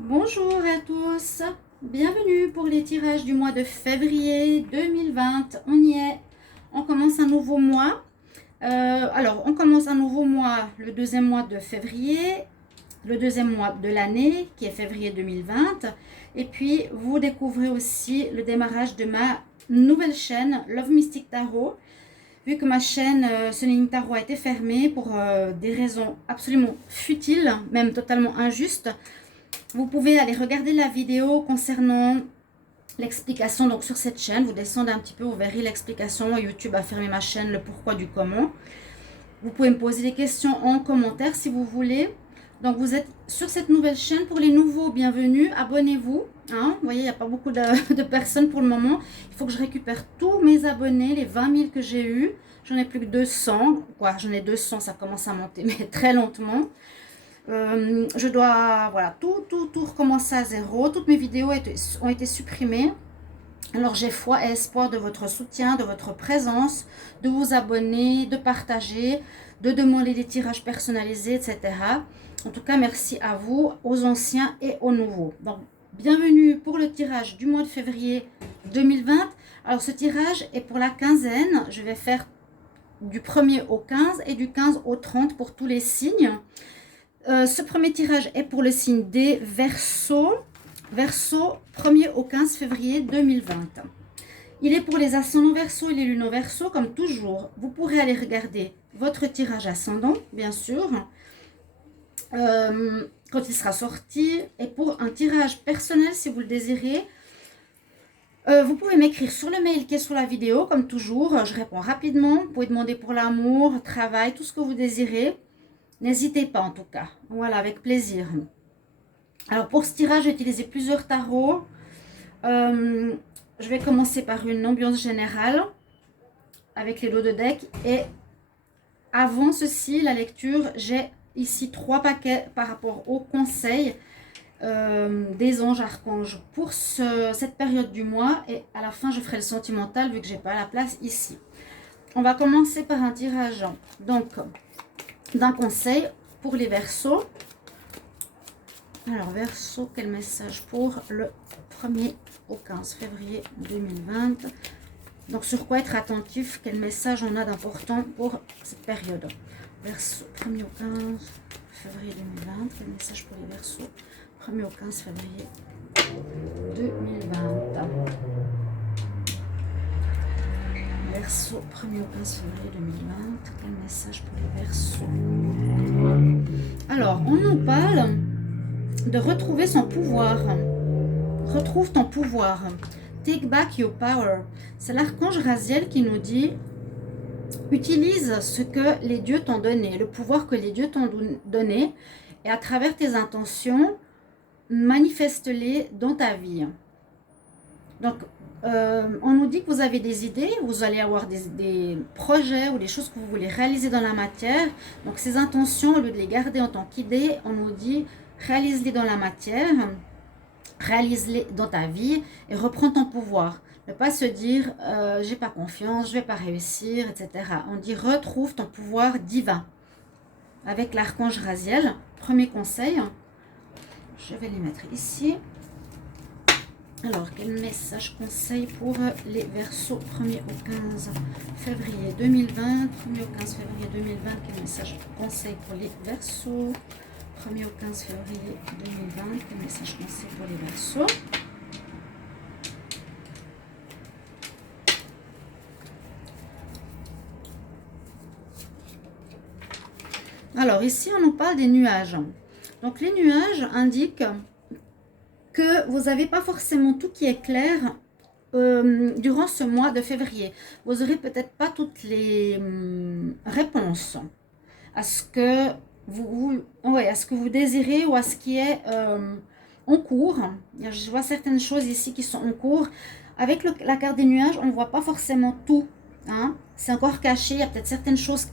Bonjour à tous, bienvenue pour les tirages du mois de février 2020. On y est, on commence un nouveau mois. On commence un nouveau mois, le deuxième mois de février, le deuxième mois de l'année qui est février 2020. Et puis vous découvrez aussi le démarrage de ma nouvelle chaîne Love Mystic Tarot. Vu que ma chaîne Sunning Tarot a été fermée pour des raisons absolument futiles, même totalement injustes, vous pouvez aller regarder la vidéo concernant l'explication donc sur cette chaîne. Vous descendez un petit peu, vous verrez l'explication. YouTube a fermé ma chaîne, le pourquoi du comment. Vous pouvez me poser des questions en commentaire si vous voulez. Donc vous êtes sur cette nouvelle chaîne. Pour les nouveaux, bienvenue, abonnez-vous. Hein, vous voyez, il n'y a pas beaucoup de personnes pour le moment. Il faut que je récupère tous mes abonnés, les 20 000 que j'ai eu. J'en ai plus que 200. J'en ai 200, ça commence à monter, mais très lentement. Je dois, voilà, tout recommencer à zéro. Toutes mes vidéos ont été supprimées. Alors j'ai foi et espoir de votre soutien, de votre présence, de vous abonner, de partager, de demander des tirages personnalisés, etc. En tout cas, merci à vous, aux anciens et aux nouveaux. Donc, bienvenue pour le tirage du mois de février 2020. Alors ce tirage est pour la quinzaine. Je vais faire du 1er au 15 et du 15 au 30 pour tous les signes. Ce premier tirage est pour le signe des Verseaux. Verseau, 1er au 15 février 2020. Il est pour les ascendants Verseau et les lunes Verseau, comme toujours. Vous pourrez aller regarder votre tirage ascendant, bien sûr, quand il sera sorti. Et pour un tirage personnel, si vous le désirez, vous pouvez m'écrire sur le mail qui est sous la vidéo, comme toujours. Je réponds rapidement. Vous pouvez demander pour l'amour, travail, tout ce que vous désirez. N'hésitez pas en tout cas. Voilà, avec plaisir. Alors pour ce tirage, j'ai utilisé plusieurs tarots. Je vais commencer par une ambiance générale avec les lots de deck. Et avant ceci, la lecture, j'ai ici 3 paquets par rapport aux conseils des anges archanges pour cette période du mois. Et à la fin, je ferai le sentimental vu que j'ai pas la place ici. On va commencer par un tirage donc d'un conseil pour les Verseaux. Alors Verseau, quel message pour le 1er au 15 février 2020? Donc sur quoi être attentif? Quel message on a d'important pour cette période? Verseau, 1er au 15 février 2020. Quel message pour les Verseaux? 1er au 15 février 2020. Verseau, 1er au 15 février 2020. Quel message pour les Verseaux? Alors, on nous parle de retrouver son pouvoir. Retrouve ton pouvoir. Take back your power. C'est l'archange Raziel qui nous dit: utilise ce que les dieux t'ont donné, le pouvoir que les dieux t'ont donné, et à travers tes intentions, manifeste-les dans ta vie. Donc, on nous dit que vous avez des idées, vous allez avoir des projets ou des choses que vous voulez réaliser dans la matière. Donc, ces intentions, au lieu de les garder en tant qu'idées, on nous dit: réalise-les dans la matière, réalise-les dans ta vie et reprends ton pouvoir. Ne pas se dire j'ai pas confiance, je vais pas réussir, etc. On dit retrouve ton pouvoir divin. Avec l'archange Raziel, premier conseil, je vais les mettre ici. Alors, quel message conseil pour les Verseaux 1er au 15 février 2020? 1er au 15 février 2020, quel message conseil pour les Verseaux? 1er au 15 février 2020, quel message conseil pour les Verseaux? Alors ici, on nous parle des nuages. Donc les nuages indiquent que vous n'avez pas forcément tout qui est clair durant ce mois de février. Vous n'aurez peut-être pas toutes les réponses à ce que à ce que vous désirez ou à ce qui est en cours. Je vois certaines choses ici qui sont en cours. Avec la carte des nuages, on ne voit pas forcément tout. Hein. C'est encore caché. Il y a peut-être certaines choses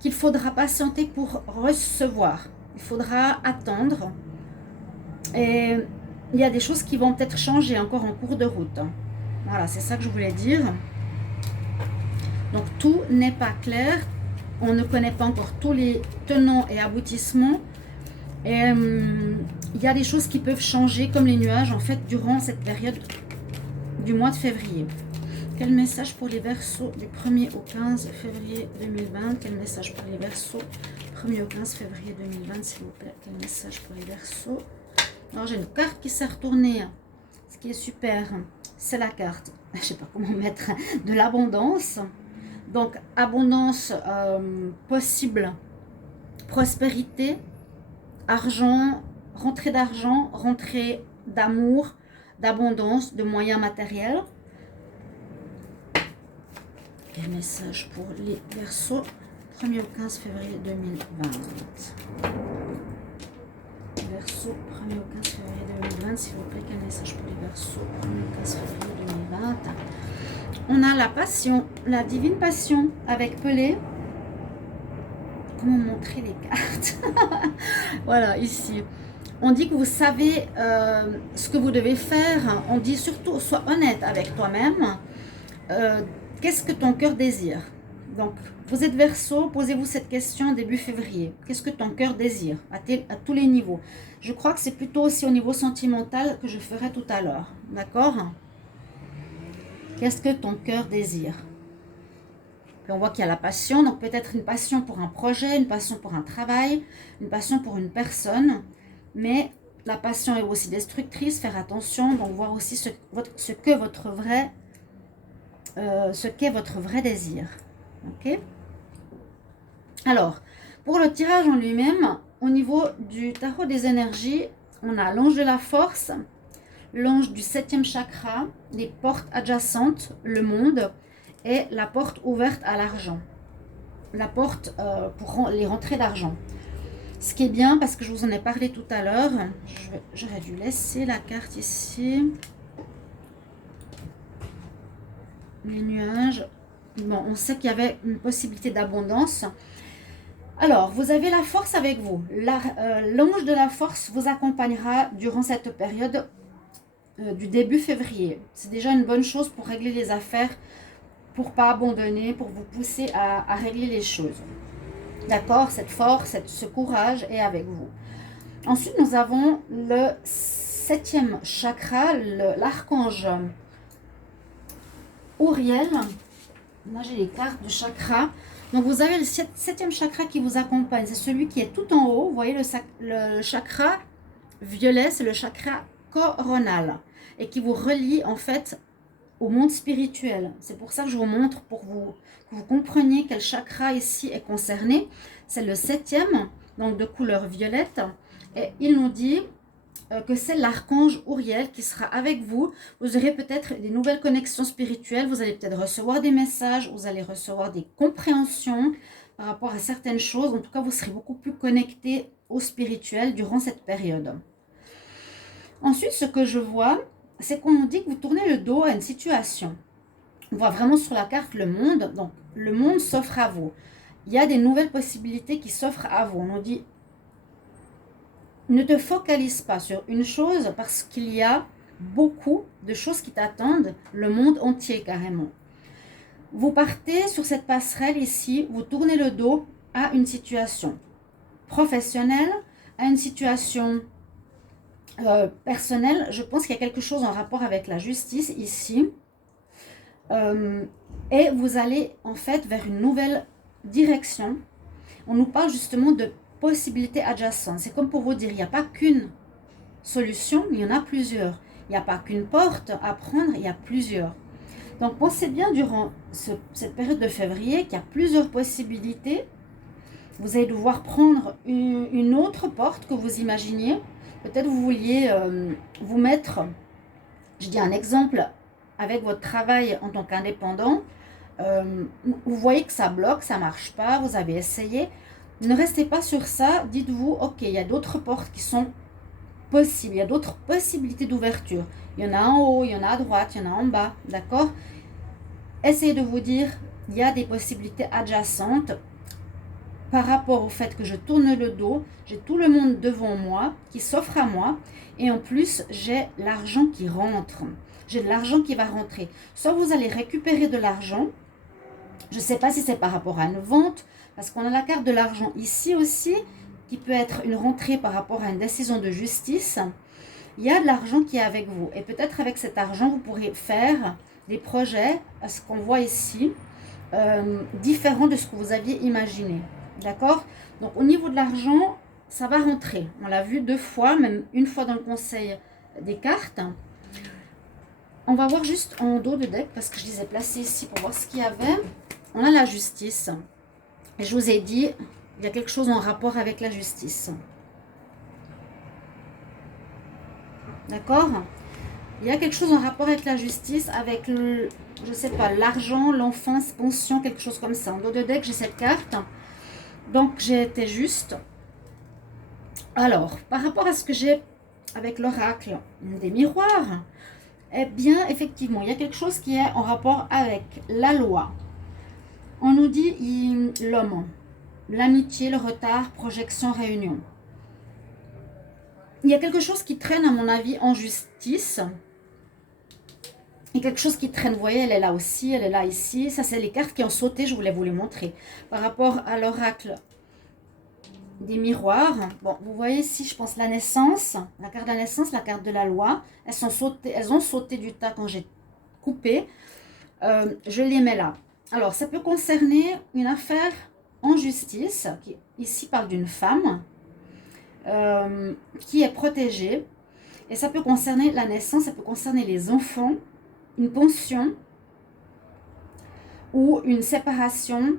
qu'il faudra patienter pour recevoir. Il faudra attendre. Et il y a des choses qui vont peut-être changer encore en cours de route. Voilà, c'est ça que je voulais dire. Donc, tout n'est pas clair. On ne connaît pas encore tous les tenants et aboutissements. Et il y a des choses qui peuvent changer, comme les nuages, en fait, durant cette période du mois de février. Quel message pour les Verseaux du 1er au 15 février 2020? Quel message pour les Verseaux 1er au 15 février 2020, s'il vous plaît? Quel message pour les Verseaux? Alors, j'ai une carte qui s'est retournée. Ce qui est super, c'est la carte, je ne sais pas comment mettre, de l'abondance. Donc, abondance possible, prospérité, argent, rentrée d'argent, rentrée d'amour, d'abondance, de moyens matériels. Quel message pour les Verseaux 1er au 15 février 2020? Verseau 1er au 15 février 2020, s'il vous plaît, quel message pour les Verseaux 1er au 15 février 2020? On a la passion, la divine passion avec Pelé. Comment montrer les cartes? Voilà, ici. On dit que vous savez ce que vous devez faire. On dit surtout, sois honnête avec toi-même. Qu'est-ce que ton cœur désire? Donc, vous êtes Verseau, posez-vous cette question début février. Qu'est-ce que ton cœur désire à tous les niveaux? Je crois que c'est plutôt aussi au niveau sentimental que je ferai tout à l'heure. D'accord? Qu'est-ce que ton cœur désire? Puis on voit qu'il y a la passion, donc peut-être une passion pour un projet, une passion pour un travail, une passion pour une personne. Mais la passion est aussi destructrice, faire attention. Donc voir aussi ce qu'est votre vrai désir. Ok? Alors, pour le tirage en lui-même, au niveau du tarot des énergies, on a l'ange de la force, l'ange du 7e chakra, les portes adjacentes, le monde, et la porte ouverte à l'argent. La porte pour les rentrées d'argent. Ce qui est bien, parce que je vous en ai parlé tout à l'heure, j'aurais dû laisser la carte ici. Les nuages. Bon, on sait qu'il y avait une possibilité d'abondance. Alors, vous avez la force avec vous. L'ange de la force vous accompagnera durant cette période du début février. C'est déjà une bonne chose pour régler les affaires, pour ne pas abandonner, pour vous pousser à régler les choses. D'accord? Cette force, ce courage est avec vous. Ensuite, nous avons le 7e chakra, l'archange Uriel. Là, j'ai les cartes du chakra. Donc, vous avez le 7e chakra qui vous accompagne. C'est celui qui est tout en haut. Vous voyez, le chakra violet, c'est le chakra coronal. Et qui vous relie, en fait, au monde spirituel. C'est pour ça que je vous montre, pour que vous compreniez quel chakra ici est concerné. C'est le 7e, donc de couleur violette. Et il nous dit que c'est l'archange Uriel qui sera avec vous. Vous aurez peut-être des nouvelles connexions spirituelles. Vous allez peut-être recevoir des messages. Vous allez recevoir des compréhensions par rapport à certaines choses. En tout cas, vous serez beaucoup plus connecté au spirituel durant cette période. Ensuite, ce que je vois, c'est qu'on nous dit que vous tournez le dos à une situation. On voit vraiment sur la carte le monde. Donc, le monde s'offre à vous. Il y a des nouvelles possibilités qui s'offrent à vous. On nous dit, ne te focalise pas sur une chose parce qu'il y a beaucoup de choses qui t'attendent, le monde entier carrément. Vous partez sur cette passerelle ici, vous tournez le dos à une situation professionnelle, à une situation personnelle. Je pense qu'il y a quelque chose en rapport avec la justice ici. Et vous allez en fait vers une nouvelle direction. On nous parle justement de possibilités adjacentes. C'est comme pour vous dire, il n'y a pas qu'une solution, il y en a plusieurs. Il n'y a pas qu'une porte à prendre, il y a plusieurs. Donc pensez bien durant cette période de février qu'il y a plusieurs possibilités. Vous allez devoir prendre une autre porte que vous imaginiez. Peut-être vous vouliez vous mettre, je dis un exemple, avec votre travail en tant qu'indépendant. Vous voyez que ça bloque, ça ne marche pas, vous avez essayé. Ne restez pas sur ça, dites-vous, ok, il y a d'autres portes qui sont possibles, il y a d'autres possibilités d'ouverture. Il y en a en haut, il y en a à droite, il y en a en bas, d'accord? Essayez de vous dire, il y a des possibilités adjacentes par rapport au fait que je tourne le dos, j'ai tout le monde devant moi, qui s'offre à moi, et en plus, j'ai l'argent qui rentre. J'ai de l'argent qui va rentrer. Soit vous allez récupérer de l'argent, je ne sais pas si c'est par rapport à une vente, parce qu'on a la carte de l'argent ici aussi, qui peut être une rentrée par rapport à une décision de justice. Il y a de l'argent qui est avec vous. Et peut-être avec cet argent, vous pourrez faire des projets, à ce qu'on voit ici, différents de ce que vous aviez imaginé. D'accord? Donc au niveau de l'argent, ça va rentrer. On l'a vu 2 fois, même une fois dans le conseil des cartes. On va voir juste en dos de deck, parce que je les ai placés ici pour voir ce qu'il y avait. On a la justice. Et je vous ai dit, il y a quelque chose en rapport avec la justice. D'accord? Il y a quelque chose en rapport avec la justice, avec, je sais pas, l'argent, l'enfance, pension, quelque chose comme ça. En dos de deck, j'ai cette carte. Donc, j'ai été juste. Alors, par rapport à ce que j'ai avec l'oracle des miroirs, eh bien, effectivement, il y a quelque chose qui est en rapport avec la loi. On nous dit l'homme, l'amitié, le retard, projection, réunion. Il y a quelque chose qui traîne, à mon avis, en justice. Il y a quelque chose qui traîne, vous voyez, elle est là aussi, elle est là ici. Ça, c'est les cartes qui ont sauté, je voulais vous les montrer. Par rapport à l'oracle des miroirs, bon, vous voyez ici, je pense, la naissance, la carte de la naissance, la carte de la loi. Elles ont sauté du tas quand j'ai coupé. Je les mets là. Alors, ça peut concerner une affaire en justice, qui ici parle d'une femme qui est protégée. Et ça peut concerner la naissance, ça peut concerner les enfants, une pension ou une séparation.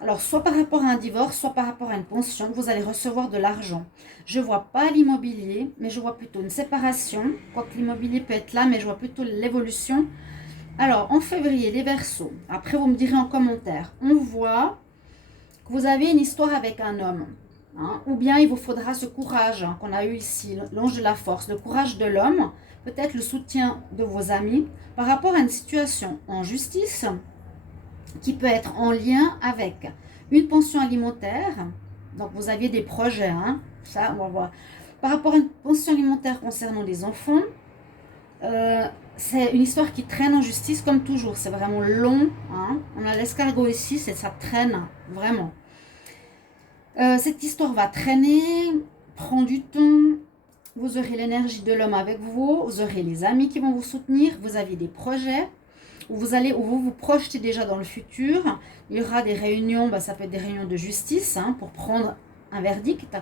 Alors, soit par rapport à un divorce, soit par rapport à une pension, vous allez recevoir de l'argent. Je ne vois pas l'immobilier, mais je vois plutôt une séparation. Quoique l'immobilier peut être là, mais je vois plutôt l'évolution. Alors, en février, les Verseaux. Après, vous me direz en commentaire. On voit que vous avez une histoire avec un homme. Hein, ou bien il vous faudra ce courage qu'on a eu ici, l'ange de la force, le courage de l'homme, peut-être le soutien de vos amis, par rapport à une situation en justice qui peut être en lien avec une pension alimentaire. Donc, vous aviez des projets, hein, ça, on va voir. Par rapport à une pension alimentaire concernant les enfants, c'est une histoire qui traîne en justice comme toujours. C'est vraiment long. Hein. On a l'escargot ici, ça traîne vraiment. Cette histoire va traîner, prend du temps. Vous aurez l'énergie de l'homme avec vous. Vous aurez les amis qui vont vous soutenir. Vous avez des projets où vous vous projetez déjà dans le futur. Il y aura des réunions, ça peut être des réunions de justice hein, pour prendre un verdict.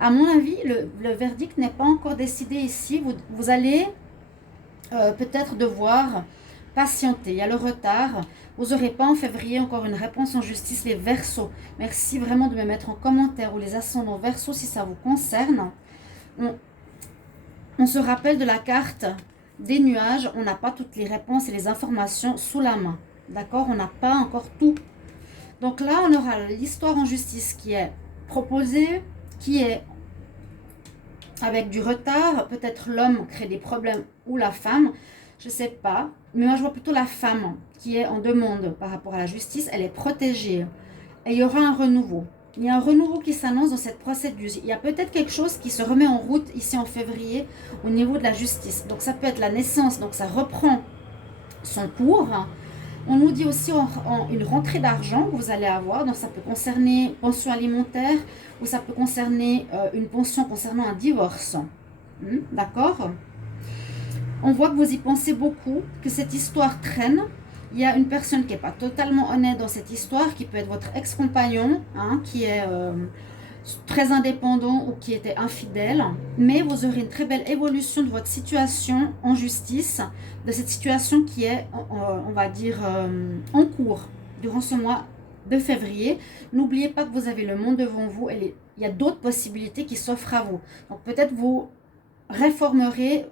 À mon avis, le verdict n'est pas encore décidé ici. Vous allez peut-être devoir patienter. Il y a le retard. Vous n'aurez pas en février encore une réponse en justice, les Verseaux. Merci vraiment de me mettre en commentaire ou les ascendants Verseaux si ça vous concerne. On se rappelle de la carte des nuages. On n'a pas toutes les réponses et les informations sous la main. D'accord? On n'a pas encore tout. Donc là, on aura l'histoire en justice qui est proposée, qui est avec du retard. Peut-être l'homme crée des problèmes ou la femme. Je ne sais pas. Mais moi, je vois plutôt la femme qui est en demande par rapport à la justice. Elle est protégée. Et il y aura un renouveau. Il y a un renouveau qui s'annonce dans cette procédure. Il y a peut-être quelque chose qui se remet en route ici en février au niveau de la justice. Donc, ça peut être la naissance. Donc, ça reprend son cours. On nous dit aussi une rentrée d'argent que vous allez avoir. Donc, ça peut concerner pension alimentaire ou ça peut concerner une pension concernant un divorce. D'accord ? On voit que vous y pensez beaucoup, que cette histoire traîne. Il y a une personne qui n'est pas totalement honnête dans cette histoire, qui peut être votre ex-compagnon, hein, qui est très indépendant ou qui était infidèle. Mais vous aurez une très belle évolution de votre situation en justice, de cette situation qui est, on va dire, en cours durant ce mois de février. N'oubliez pas que vous avez le monde devant vous. Il y a d'autres possibilités qui s'offrent à vous. Donc peut-être vous réformerez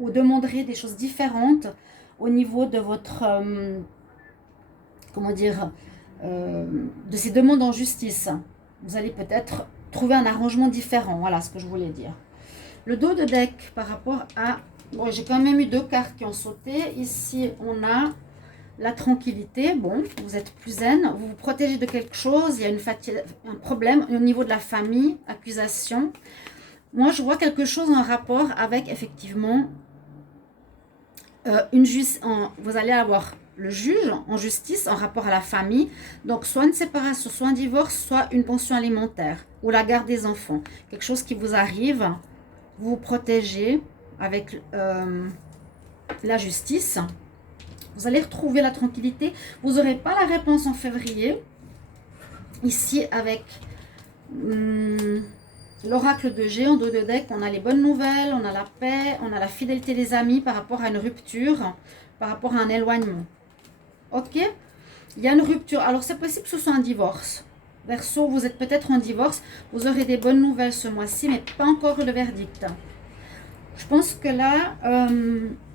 ou demanderez des choses différentes au niveau de votre comment dire de ces demandes en justice. Vous allez peut-être trouver un arrangement différent. Voilà ce que je voulais dire. Le dos de deck par rapport à... Bon, j'ai quand même eu 2 cartes qui ont sauté. Ici, on a la tranquillité. Bon, vous êtes plus zen. Vous vous protégez de quelque chose. Il y a un problème au niveau de la famille. Accusation. Moi, je vois quelque chose en rapport avec, effectivement, vous allez avoir le juge en justice en rapport à la famille. Donc, soit une séparation, soit un divorce, soit une pension alimentaire ou la garde des enfants. Quelque chose qui vous arrive, vous vous protégez avec la justice. Vous allez retrouver la tranquillité. Vous n'aurez pas la réponse en février. Ici, avec l'oracle de G en dos de deck, on a les bonnes nouvelles, on a la paix, on a la fidélité des amis par rapport à une rupture, par rapport à un éloignement. Ok? Il y a une rupture. Alors, c'est possible que ce soit un divorce. Verseau, vous êtes peut-être en divorce. Vous aurez des bonnes nouvelles ce mois-ci, mais pas encore le verdict. Je pense que là,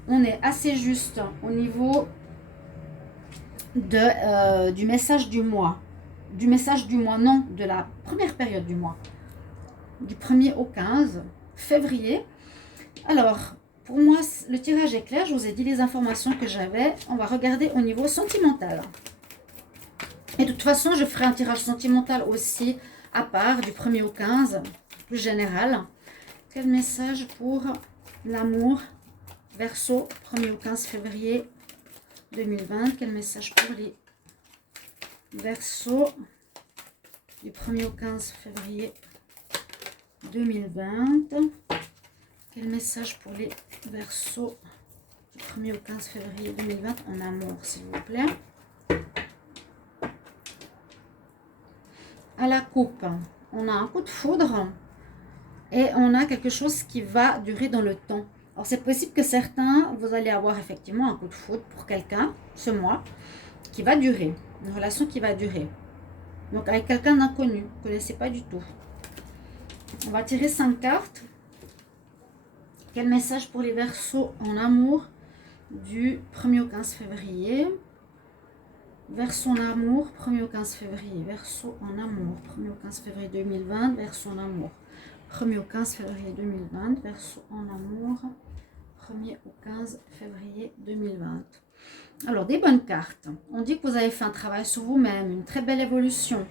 on est assez juste au niveau du message du mois. Du message du mois, non, de la première période du mois. Du 1er au 15 février. Alors, pour moi, le tirage est clair. Je vous ai dit les informations que j'avais. On va regarder au niveau sentimental. Et de toute façon, je ferai un tirage sentimental aussi à part, du 1er au 15, plus général. Quel message pour l'amour, Verseau, 1er au 15 février 2020. Quel message pour les Verseaux du 1er au 15 février 2020. Quel message pour les Verseaux du 1er au 15 février 2020 en amour, s'il vous plaît. À la coupe, on a un coup de foudre et on a quelque chose qui va durer dans le temps. Alors, c'est possible que certains, vous allez avoir effectivement un coup de foudre pour quelqu'un ce mois qui va durer, une relation qui va durer. Donc, avec quelqu'un d'inconnu, vous ne connaissez pas du tout. On va tirer 5 cartes. Quel message pour les Verseaux en amour du 1er au 15 février? Verseau en amour, 1er au 15 février. Verseau en amour, 1er au 15 février 2020. Verseau en amour, 1er au 15 février 2020. Verseau en amour, 1er au 15 février 2020. Alors, des bonnes cartes. On dit que vous avez fait un travail sur vous-même, une très belle évolution.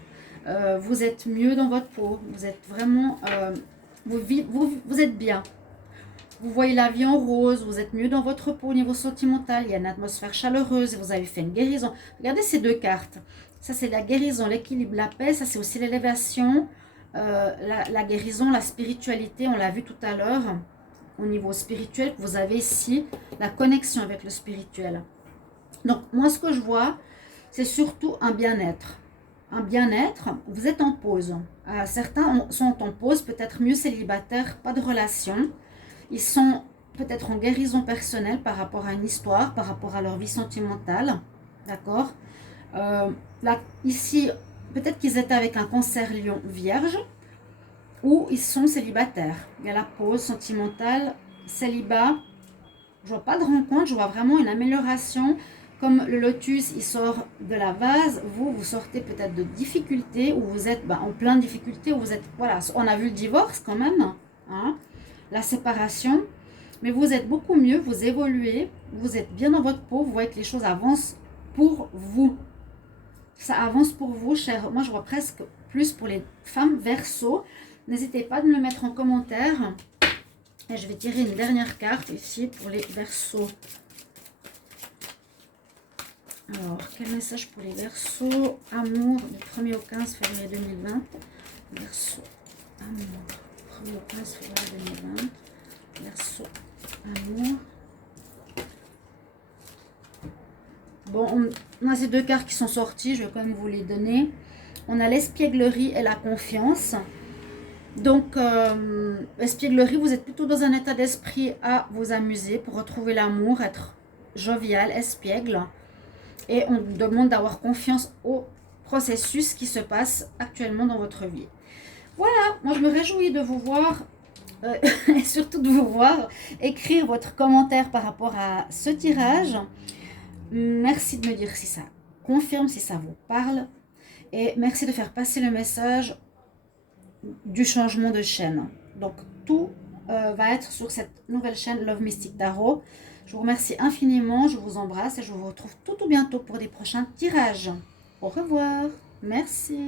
Vous êtes mieux dans votre peau. Vous êtes vraiment... vous êtes bien. Vous voyez la vie en rose, vous êtes mieux dans votre peau au niveau sentimental, il y a une atmosphère chaleureuse, vous avez fait une guérison. Regardez ces deux cartes. Ça, c'est la guérison, l'équilibre, la paix. Ça, c'est aussi l'élévation, la guérison, la spiritualité. On l'a vu tout à l'heure. Au niveau spirituel, vous avez ici la connexion avec le spirituel. Donc, moi, ce que je vois, c'est surtout un bien-être. Un bien-être, vous êtes en pause. Certains sont en pause, peut-être mieux célibataires, pas de relation. Ils sont peut-être en guérison personnelle par rapport à une histoire, par rapport à leur vie sentimentale. D'accord? Ici, peut-être qu'ils étaient avec un cancer lion vierge ou ils sont célibataires. Il y a la pause sentimentale, célibat. Je vois pas de rencontre, je vois vraiment une amélioration. Comme le lotus, il sort de la vase, vous sortez peut-être de difficultés, ou vous êtes en plein de difficultés, ou vous êtes, voilà, on a vu le divorce quand même, hein, la séparation, mais vous êtes beaucoup mieux, vous évoluez, vous êtes bien dans votre peau, vous voyez que les choses avancent pour vous. Ça avance pour vous, cher. Moi, je vois presque plus pour les femmes Verseau. N'hésitez pas de me le mettre en commentaire. Et je vais tirer une dernière carte ici pour les Verseaux. Alors, quel message pour les Verseaux? Amour du 1er au 15 février 2020. Verseau, amour, 1er au 15 février 2020. Verseau, amour. Bon, on a ces deux cartes qui sont sorties, je vais quand même vous les donner. On a l'espièglerie et la confiance. Donc, espièglerie, vous êtes plutôt dans un état d'esprit à vous amuser pour retrouver l'amour, être jovial, espiègle. Et on vous demande d'avoir confiance au processus qui se passe actuellement dans votre vie. Voilà, moi je me réjouis de vous voir et surtout de vous voir écrire votre commentaire par rapport à ce tirage. Merci de me dire si ça confirme, si ça vous parle. Et merci de faire passer le message du changement de chaîne. Donc tout va être sur cette nouvelle chaîne Love Mystic Tarot. Je vous remercie infiniment, je vous embrasse et je vous retrouve tout bientôt pour des prochains tirages. Au revoir, merci.